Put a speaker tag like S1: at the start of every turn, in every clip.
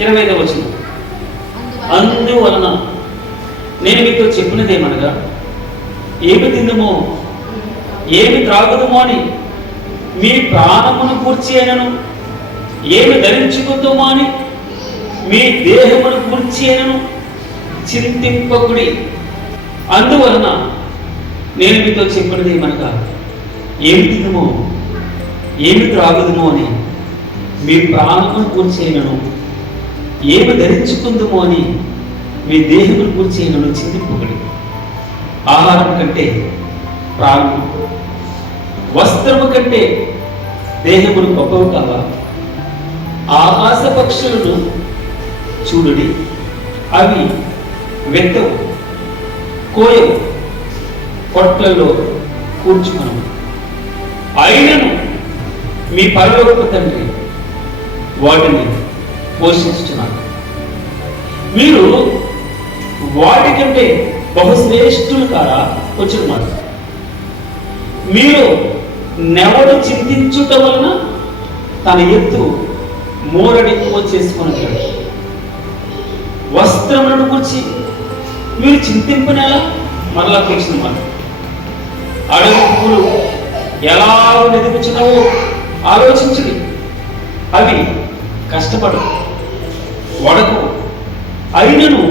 S1: ఇరవై ఐదవ వచనం. అందువలన నేను మీతో చెప్పినదేమనగా ఏమి తిందుమో ఏమి త్రాగుదుమో అని మీ ప్రాణమును కూర్చి అయినను ఏమి ధరించుకుందామో అని మీ దేహమును కూర్చి అయినను చింతింపకుడి. అందువలన నేను మీతో చెప్పినది ఏమనగా ఏమి తిందుమో ఏమి త్రాగుదుమో అని మీ ప్రాణమును కూర్చి అయినను ఏమి ధరించుకుందుమో అని మీ దేహమును కూర్చి అయినను చింతింపకుడి ఆహారం కంటే ప్రాణము వస్త్రము కంటే దేహమును గొప్పవు కావా ఆకాశ పక్షులను చూడుడి. అవి వెత్తవు కోయవు కొట్లలో కూర్చుమను అయినను మీ పరలోకపు తండ్రి వాటిని పోషిస్తున్నారు మీరు వాటికంటే బహుశ్రేష్ఠులు కారా వచ్చిన మాట. మీరు నెవడు చింతించుట వలన తన ఎత్తు మోరడెక్కువ చేసుకున్నాడు వస్త్రములను గురించి మీరు చింతింపునేలా? మరలా తెలిసిన మాట. అడవి పువ్వులు ఎలా వెతుకుచున్నావో ఆలోచించుడి. అవి కష్టపడు వడకు అయినను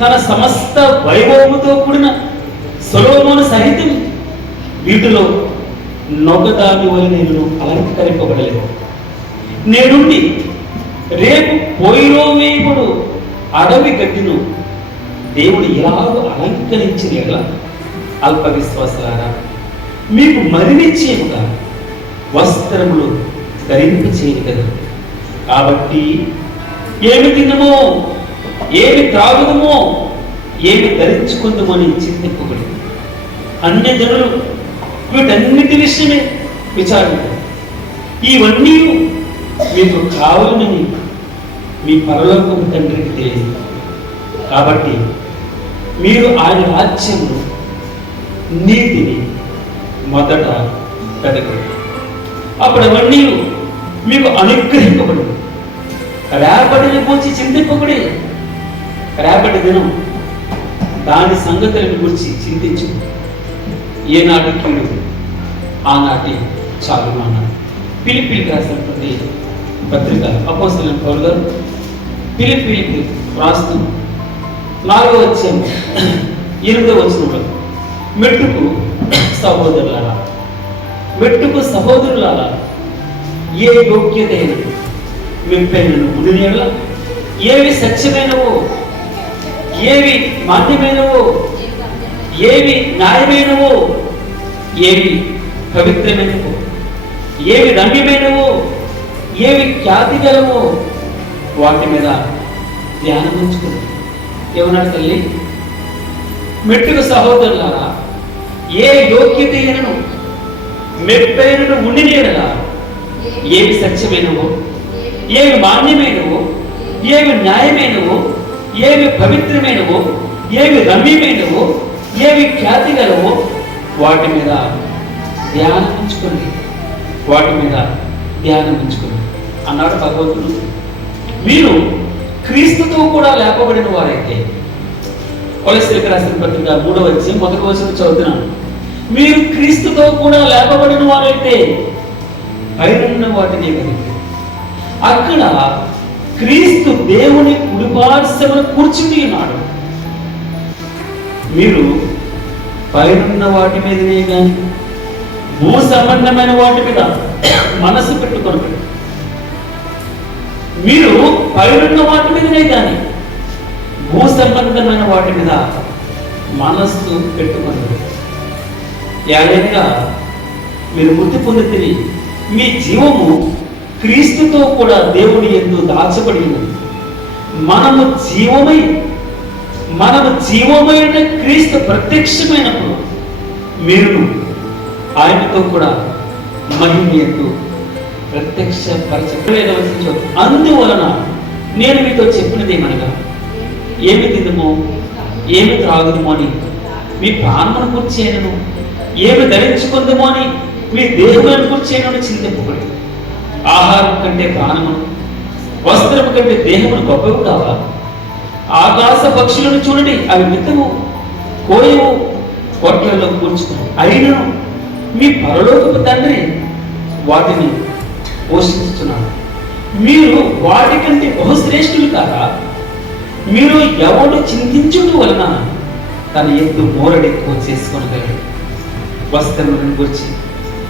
S1: తన సమస్త వైభవముతో కూడిన సొలోమోను సహితం వీటిలో నొగదాని వల్ల నేను అలంకరింపబడలేదు. నేనుండి రేపు పోయిరోమేపుడు అడవి గడ్డిను దేవుడు ఎలాగో అలంకరించిన ఎడల అల్ప విశ్వాసారా మీకు మరి నిశ్చయముగా వస్త్రములు ధరింప చేయదు కదా. కాబట్టి ఏమి తినమో ఏమి త్రాగుదమో ఏమి ధరించుకుందామని చింతింపబడి అన్ని జనులు వీటన్నిటి విషయమే విచారణ. ఇవన్నీ మీకు కావాలని మీ పరలోకం తండ్రికి తెలియదు. కాబట్టి మీరు ఆయన రాజ్యంలో నీతిని మొదట వెతకండి అప్పుడు అవన్నీ మీకు అనుగ్రహింపబడి రేపటిని పోచి చింతింపబడి రేపటి దినం దాని సంగతులను గురించి చింతించు. ఏనాటి కీడు ఆనాటి చాలు అన్నాడు పిలిపిలికి రాసినటువంటి పత్రిక అపోసలం పౌరు గారు పిలిపిలికి రాస్తూ నాలుగో వచ్చాము ఎనిమిదో వచ్చినప్పుడు మెట్టుకు సహోదరులారా మెట్టుకు సహోదరులారా ఏ యోగ్యత అయిన మెప్పైనను ముడినేళ్ళ ఏవి సత్యమైనవో ఏవి మాన్యమైనవో ఏవి న్యాయమైనవో? ఏవి పవిత్రమైనవో? ఏవి రమ్యమైనవో ఏవి ఖ్యాతి గలవో వాటి మీద ధ్యానం ఉంచుకుంది. ఏమన్నాడు తల్లి? మెట్టుకు సహోదరులారా ఏ యోగ్యత అయినను మెప్పైనను ఉండినేడలా ఏవి సత్యమైనవో? ఏవి మాన్యమైనవో? ఏవి న్యాయమైనవో? ఏవి పవిత్రమైనవో ఏవి రమ్యమైనవో ఏవి ఖ్యాతి గలవో వాటి మీద ధ్యానం ఉంచుకోండి. వాటి మీద ధ్యానం ఉంచుకోండి. అన్నాడు భగవంతుడు. మీరు క్రీస్తుతో కూడా లేపబడిన వారైతే కొలసీలకు రాసిన పత్రిక మూడవ వచ్చి మొదటి వచ్చిన చదువుతున్నాను. మీరు క్రీస్తుతో కూడా లేపబడిన వారైతే పైన వాటిని అక్కడ క్రీస్తు దేవుని కుడిపార్శ్వన కూర్చుని ఉన్నాడు. మీరు పైనున్న వాటి మీదనే కానీ భూ సంబంధమైన వాటి మీద మనసు పెట్టుకోండి మీరు పైనున్న వాటి మీదనే కానీ భూ సంబంధమైన వాటి మీద మనస్సు పెట్టుకోండి ఏదైనా మీరు మృతి పొందితే మీ జీవము క్రీస్తుతో కూడా దేవుని ఎందు దాచబడి ఉన్నది మనము జీవమై మనము జీవమైన క్రీస్తు ప్రత్యక్షమైనప్పుడు మీరు ఆయనతో కూడా మహిమ ఎందు ప్రత్యక్ష పరిచయం అందువలన నేను మీతో చెప్పినది ఏమనగా ఏమి తిందుమో ఏమి త్రాగుదమో అని మీ ప్రాణమును కూర్చేయను ఏమి ధరించుకుందామో అని మీ దేహములను కూర్చేయను చింతింపబడి ఆహారం కంటే ప్రాణము వస్త్రము కంటే దేహమును గొప్పవి కావా? ఆకాశ పక్షులను చూడండి అవి మిత్తము కోయము కోట్లలో కూర్చుతాయి అయినను. మీ పరలోకపు తండ్రి వాటిని పోషించుతున్నాడు మీరు వాటికంటే బహుశ్రేష్ఠులు కాదా? మీరు ఎవడు చింతించుట వలన తన ఎద్దు మోరడెక్కువ చేసుకొనగలడు వస్త్రములను గురించి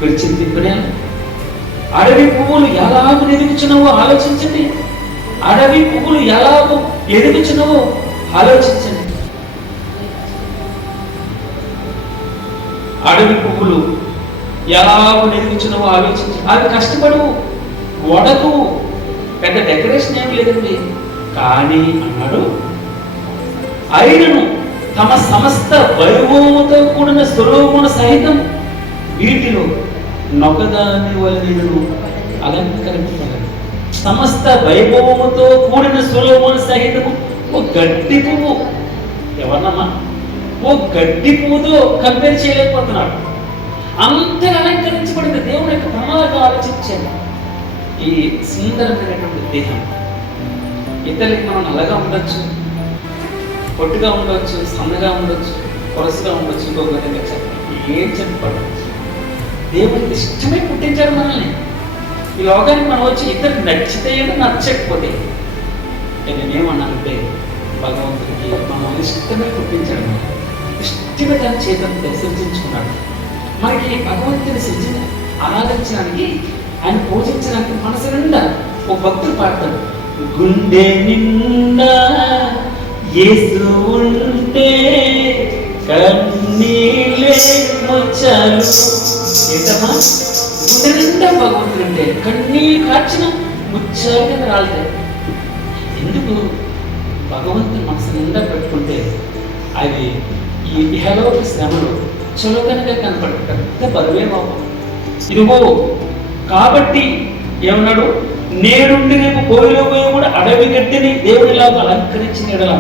S1: మీరు చింతింపునే అడవి పువ్వులు ఎలాగో ఎదుగుచున్నావో ఆలోచించండి. అడవి పువ్వులు ఎలాగో ఎదిగించినవో ఆలోచించండి. అడవి పువ్వులు ఎలాగో ఎదుగుచున్నావో ఆలోచించి అవి కష్టపడవు వడకు పెద్ద డెకరేషన్ ఏం లేదండి. కానీ అన్నాడు అయినను తమ సమస్త వైభవముతో కూడిన స్వరూపమున సహితం వీటిలో నొకదాని వలనను అలంకరించగలరు సమస్త వైభవముతో కూడిన స్వరూపమున సహితము ఓ గడ్డి పువ్వు. ఎవరన్నా ఓ గడ్డి పువ్వుతో కంపేర్ చేయలేకపోతున్నాడు. అంతగా అలంకరించబడింది దేవుని యొక్క ప్రణాళిక ఆలోచించాడు. ఈ సుందరమైనటువంటి దేహం. ఇతరులకి మనం నల్లగా ఉండొచ్చు పొట్టుగా ఉండొచ్చు సన్నగా ఉండొచ్చు కొరసుగా ఉండొచ్చు ఇంకొక విధంగా చెప్పాలి. ఏం చెప్పబడవచ్చు దేవునికి ఇష్టమే పుట్టించాడు మనల్ని. ఈ లోకానికి మనం వచ్చి ఇద్దరు నచ్చితే ఏంటో నచ్చకపోతే. నేనేమన్నానంటే భగవంతుడికి మనం ఇష్టమే పుట్టించాడు మనం. ఇష్టమే తన చేతులతో సృజించుకున్నాడు మనకి భగవంతుని సృజన ఆరాధించడానికి ఆయన పూజించడానికి మనసు నిండా ఓ భక్తుడు పాడతాడు. గుండె నిండా యేసు ఉంటే కన్నీలే ముచ్చాలు ఏంటమ్మా గుండె నిండా భగవంతుడు ఉంటే ముచ్చగా కార్చిన రాలుతాయి ఎందుకు? భగవంతుని మనసు నిండా పెట్టుకుంటే అవి ఈ ఇహలోక శ్రమలు చులకనగా కనపడే పెద్ద బరువే బాబు ఇదిగో కాబట్టి ఏమన్నాడు? నేడుండి రేపు కోయిలో పోయి కూడా అడవి గడ్డిని దేవుడిలాగా అలంకరించిన ఎడల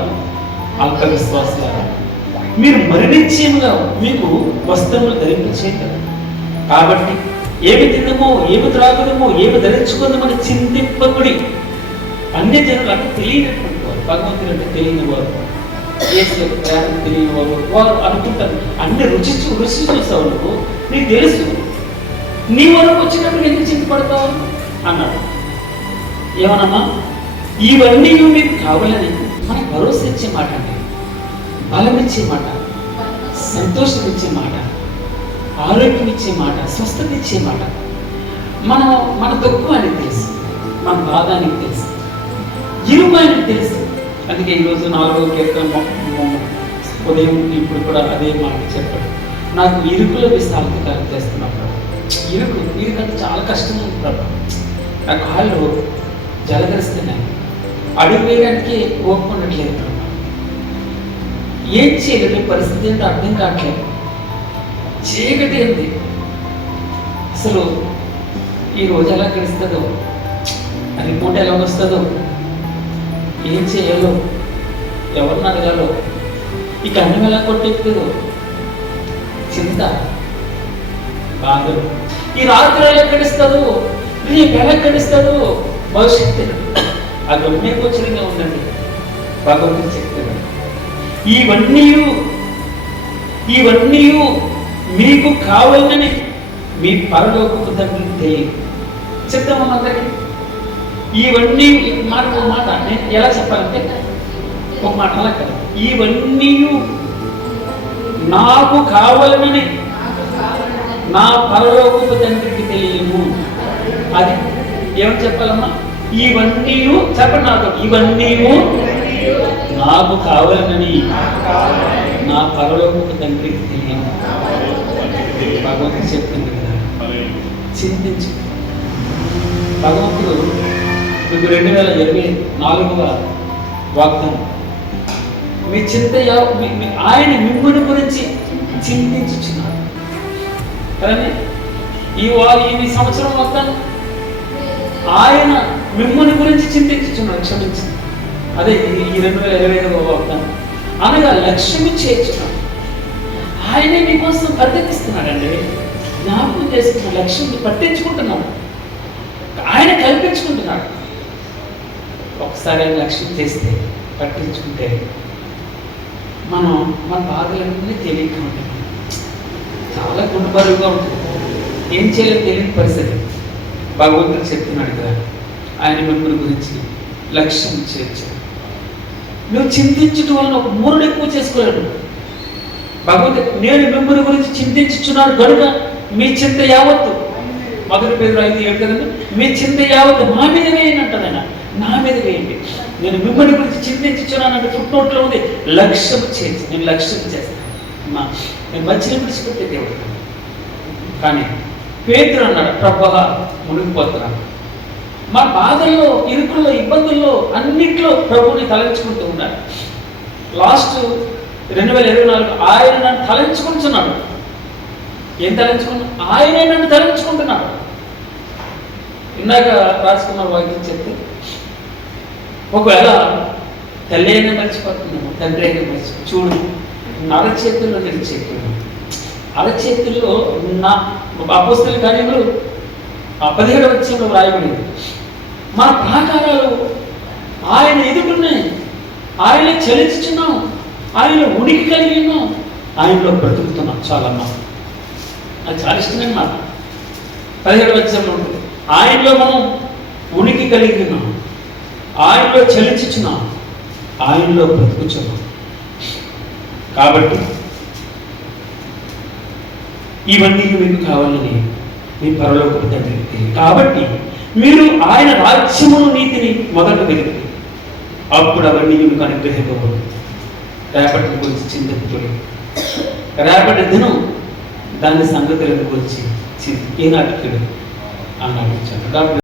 S1: అల్ప విశ్వాసారా మీరు మరి మీకు వస్త్రములు ధరింపచేయగలరు. కాబట్టి ఏమి తినమో ఏమి త్రాగుదమో ఏమి ధరించుకుందామని చింతింపకుడి అన్ని జనులు అంటే తెలియనటువంటి వారు భగవంతుడు అంటే తెలియని వారు. యొక్క తెలియని వారు. వారు అనుకుంటారు అన్ని రుచి రుచి చూసావు నువ్వు. నీకు తెలుసు. నీ వరకు వచ్చినప్పుడు ఎందుకు చింతపడతావు? అన్నాడు. ఏమనమ్మా? ఇవన్నీ మీకు కావాలని మనకు భరోసా ఇచ్చే మాట అండి. బలం ఇచ్చే మాట. సంతోషం ఇచ్చే మాట. ఆరోగ్యం ఇచ్చే మాట స్వస్థత ఇచ్చే మాట. మనం మన దుఃఖం అనేది తెలుసు మన బాధ ఆయనకు తెలుసు ఇరుగు ఆయనకు తెలుసు. అందుకే ఈరోజు నాలుగో కీర్తన ఉదయం ఇప్పుడు కూడా అదే మాట చెప్పాడు. నాకు ఇరుకులో విశాలత కలిగి చేస్తున్నప్పుడు ఇరుకు ఇరుకు అంటే చాలా కష్టం ఉంది ప్రభా. నా కాళ్ళు జలగరిస్తున్నాయి అడుగు వేయడానికి ఓపుకుండట్లేదు ఏం చేయలేదు పరిస్థితి ఏంటో అర్థం కావట్లేదు. చీకటి ఏంటి అసలు ఈ రోజు ఎలా గడుస్తుందో ఆ రిపోర్ట్ ఎలా వస్తుందో ఏం చేయాలో ఎవరిని అడగాలో ఈ కన్నం ఎలా కొట్టెక్కుతుందో చింత బాధలు. ఈ రాత్రి ఎలా గడుస్తుందో రేపు ఎలా గడుస్తుందో భవిష్యత్తు ఆ ఒకటే గోచరంగా ఉందండి. భగవంతుడు చెప్తున్నాడు. ఇవన్నీ ఇవన్నీ మీకు కావాలని మీ పరలోకపు తండ్రికి తెలియదు. చెప్తామా అందరికి ఇవన్నీ మాట ఒక మాట నేను ఎలా చెప్పాలంటే ఒక మాట అలా కదా. ఇవన్నీ నాకు కావాలని నా పరలోకపు తండ్రికి తెలియము అది ఏమని చెప్పాలమ్మా? ఇవన్నీ చెప్పండి నాతో. ఇవన్నీ నాకు కావాలని నా పరలోకపు తండ్రికి తెలియము భగవంతుడు చెప్తుంది చింతించి. భగవంతుడు మీకు రెండు వేల ఇరవై నాలుగవ వాగ్దానం. మీ చింత ఆయన మిమ్మల్ని గురించి చింతించుచున్నారు కానీ ఈ వారు ఈ సంవత్సరం మొత్తం ఆయన మిమ్మల్ని గురించి చింతించుచున్నాడు. క్షమించింది అదే ఈ- రెండు వేల ఇరవై ఐదు వాగ్దానం అనగా లక్ష్యము చేర్చున్నాడు ఆయనే మీకోసం పరిగెత్తిస్తున్నాడండి. జ్ఞాపకం చేసుకున్న లక్ష్యం పట్టించుకుంటున్నాడు. ఆయన కల్పించుకుంటున్నాడు. ఒకసారి ఆయన లక్ష్యం చేస్తే పట్టించుకుంటే మనం మన బాధలన్నీ తెలియక ఉంటాయి. చాలా గుండెబరువుగా ఉంటుంది. ఏం చేయాలో తెలియని పరిస్థితి. భగవంతుడు చెప్తున్నాడు కదా ఆయన మిమ్మల్ని గురించి లక్ష్యం చేర్చారు నువ్వు చింతించటం వలన ఒక మూరుడు ఎక్కువ చేసుకోలేడు భగవంతుడు నేను మిమ్మల్ని గురించి చింతించుచున్నాను కనుక మీ చింత యావత్తు మొదటి పేరు ఐదు ఏడు కదండి మీ చింత యావత్తు మా మీద వేయండి అంటారు ఆయన. నా మీద వేయండి. నేను మిమ్మల్ని గురించి చింతించుచున్నాను అంటే ఫుట్నోట్లో ఉంది లక్ష్యం చేసి నేను లక్ష్యం చేస్తాను. మా నేను మధ్యలో విడిచిపెట్టే దేవుడు. కానీ పేతురు అన్నాడు ప్రభ మునిగిపోతున్నాను మా బాధల్లో ఇరుకుల్లో ఇబ్బందుల్లో అన్నిట్లో ప్రభువుని తలంచుకుంటూ ఉన్నాడు. లాస్ట్ రెండు వేల ఇరవై నాలుగు ఆయన నన్ను తలంచుకుంటున్నాడు. ఏం తలంచుకున్నా? ఆయనే నన్ను తలంచుకుంటున్నాడు. ఇందాక రాజ్కుమార్ వాక్యం చెప్తే ఒకవేళ తల్లి అయినా మర్చిపోతున్నాము తండ్రి అయినా మర్చిపో చూడు అరచేతుల్లో నేను చెప్పాను. అరచేతుల్లో నా అపోస్తుల కార్యములు ఆ పదిహేడు వచ్చంలో వ్రాయబడింది మన ప్రాకారాలు ఆయన ఎదుగున్నాయి. ఆయన చలించుతున్నాం ఆయన ఉనికి కలిగి ఉన్నాం. ఆయనలో బ్రతుకుతున్నాం చాలమ్మా. అది చాలా ఇష్టమే మాట. పదిహేడు వచ్చంలో ఆయనలో మనం ఉనికి కలిగి ఉన్నాం. ఆయనలో చలించుచున్నాం. ఆయనలో బ్రతుకుతున్నాం కాబట్టి ఇవన్నీ మీకు కావాలని మీ పరలోకపు తండ్రికి కాబట్టి మీరు ఆయన రాజ్యమును నీతిని మొదట వెతికి. అప్పుడు అవన్నీ మీకు అనుగ్రహింపబడు రేపటి గురించి చింతించుడు రేపటి దినం దాని సంగతులను గురించి చింత ఈనాటికి ఆనాడు